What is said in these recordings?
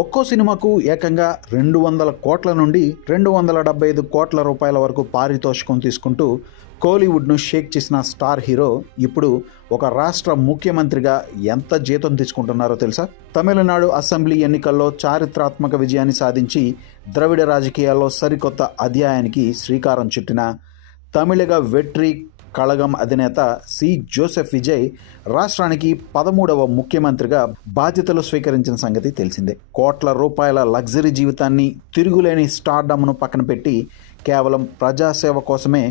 ఒక్కో సినిమాకు ఏకంగా 200 కోట్ల నుండి 275 కోట్ల రూపాయల వరకు పారితోషికం తీసుకుంటూ కోలీవుడ్ను షేక్ చేసిన స్టార్ హీరో ఇప్పుడు ఒక రాష్ట్ర ముఖ్యమంత్రిగా ఎంత జీతం తీసుకుంటున్నారో తెలుసా? తమిళనాడు అసెంబ్లీ ఎన్నికల్లో చారిత్రాత్మక విజయాన్ని సాధించి ద్రవిడ రాజకీయాల్లో సరికొత్త అధ్యాయానికి శ్రీకారం చుట్టిన తమిళగ వెట్రి కళగం అధినేత సి జోసెఫ్ విజయ్ రాష్ట్రానికి 13వ ముఖ్యమంత్రిగా బాధ్యతలు స్వీకరించిన సంగతి తెలిసిందే. కోట్ల రూపాయల లగ్జరీ జీవితాన్ని, తిరుగులేని స్టార్డమ్ను పక్కన పెట్టి కేవలం ప్రజాసేవ కోసమే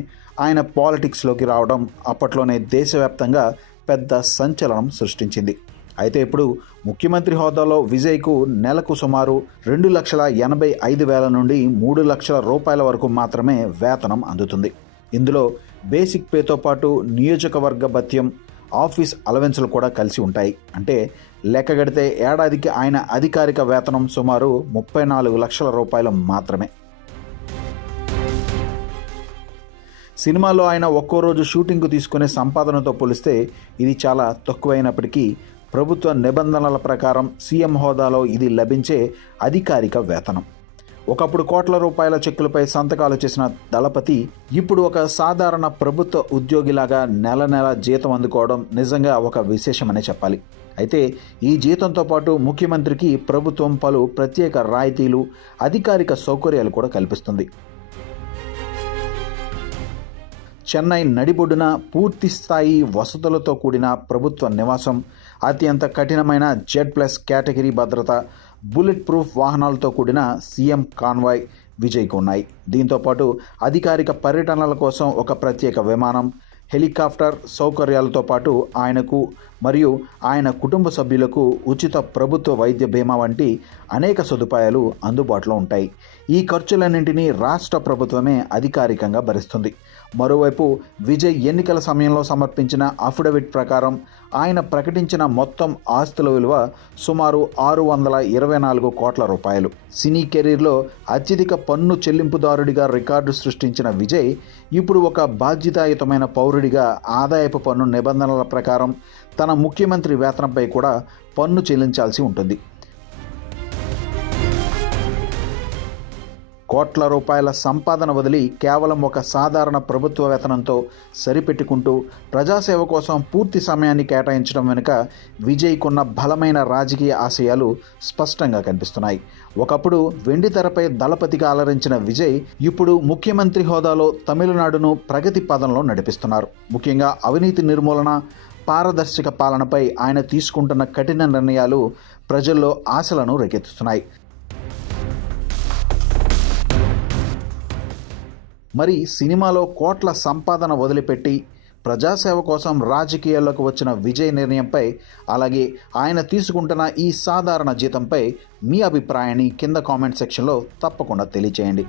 ఆయన పాలిటిక్స్లోకి రావడం అప్పట్లోనే దేశవ్యాప్తంగా పెద్ద సంచలనం సృష్టించింది. అయితే ఇప్పుడు ముఖ్యమంత్రి హోదాలో విజయ్కు నెలకు సుమారు 2,85,000 నుండి 3 లక్షల రూపాయల వరకు మాత్రమే వేతనం అందుతుంది. ఇందులో బేసిక్ పేతో పాటు నియోజకవర్గ భత్యం, ఆఫీస్ అలవెన్సులు కూడా కలిసి ఉంటాయి. అంటే లెక్కగడితే ఏడాదికి ఆయన అధికారిక వేతనం సుమారు 34 లక్షల రూపాయలు మాత్రమే. సినిమాలో ఆయన ఒక్కో రోజు షూటింగ్కు తీసుకునే సంపాదనతో పోలిస్తే ఇది చాలా తక్కువైనప్పటికీ ప్రభుత్వ నిబంధనల ప్రకారం సీఎం హోదాలో ఇది లభించే అధికారిక వేతనం. ఒకప్పుడు కోట్ల రూపాయల చెక్కులపై సంతకాలు చేసిన దళపతి ఇప్పుడు ఒక సాధారణ ప్రభుత్వ ఉద్యోగిలాగా నెల నెల జీతం అందుకోవడం నిజంగా ఒక విశేషమనే చెప్పాలి. అయితే ఈ జీతంతో పాటు ముఖ్యమంత్రికి ప్రభుత్వం పలు ప్రత్యేక రాయితీలు, అధికారిక సౌకర్యాలు కూడా కల్పిస్తుంది. చెన్నై నడిబొడ్డున పూర్తి స్థాయి వసతులతో కూడిన ప్రభుత్వ నివాసం, అత్యంత కఠినమైన Z+ కేటగిరీ భద్రత, బుల్లెట్ ప్రూఫ్ వాహనాలతో కూడిన సీఎం కాన్వాయ్ విజయ్కు ఉన్నాయి. దీంతోపాటు అధికారిక పర్యటనల కోసం ఒక ప్రత్యేక విమానం, హెలికాప్టర్ సౌకర్యాలతో పాటు ఆయనకు మరియు ఆయన కుటుంబ సభ్యులకు ఉచిత ప్రభుత్వ వైద్య బీమా వంటి అనేక సదుపాయాలు అందుబాటులో ఉంటాయి. ఈ ఖర్చులన్నింటినీ రాష్ట్ర ప్రభుత్వమే అధికారికంగా భరిస్తుంది. మరోవైపు విజయ్ ఎన్నికల సమయంలో సమర్పించిన అఫిడవిట్ ప్రకారం ఆయన ప్రకటించిన మొత్తం ఆస్తుల విలువ సుమారు 624 కోట్ల రూపాయలు. సినీ కెరీర్లో అత్యధిక పన్ను చెల్లింపుదారుడిగా రికార్డు సృష్టించిన విజయ్ ఇప్పుడు ఒక బాధ్యతాయుతమైన పౌరుడిగా ఆదాయపు పన్ను నిబంధనల ప్రకారం తన ముఖ్యమంత్రి వేతనంపై కూడా పన్ను చెల్లించాల్సి ఉంటుంది. కోట్ల రూపాయల సంపాదన వదిలి కేవలం ఒక సాధారణ ప్రభుత్వ వేతనంతో సరిపెట్టుకుంటూ ప్రజాసేవ కోసం పూర్తి సమయాన్ని కేటాయించడం వెనుక విజయ్కున్న బలమైన రాజకీయ ఆశయాలు స్పష్టంగా కనిపిస్తున్నాయి. ఒకప్పుడు వెండితెరపై దళపతిగా అలరించిన విజయ్ ఇప్పుడు ముఖ్యమంత్రి హోదాలో తమిళనాడును ప్రగతి పదంలో నడిపిస్తున్నారు. ముఖ్యంగా అవినీతి నిర్మూలన, పారదర్శక పాలనపై ఆయన తీసుకుంటున్న కఠిన నిర్ణయాలు ప్రజల్లో ఆశలను రేకెత్తిస్తున్నాయి. మరి సినిమాలో కోట్ల సంపాదన వదిలిపెట్టి ప్రజాసేవ కోసం రాజకీయాల్లోకి వచ్చిన విజయ్ నిర్ణయంపై, అలాగే ఆయన తీసుకుంటున్న ఈ సాధారణ జీతంపై మీ అభిప్రాయాన్ని కింద కామెంట్ సెక్షన్లో తప్పకుండా తెలియచేయండి.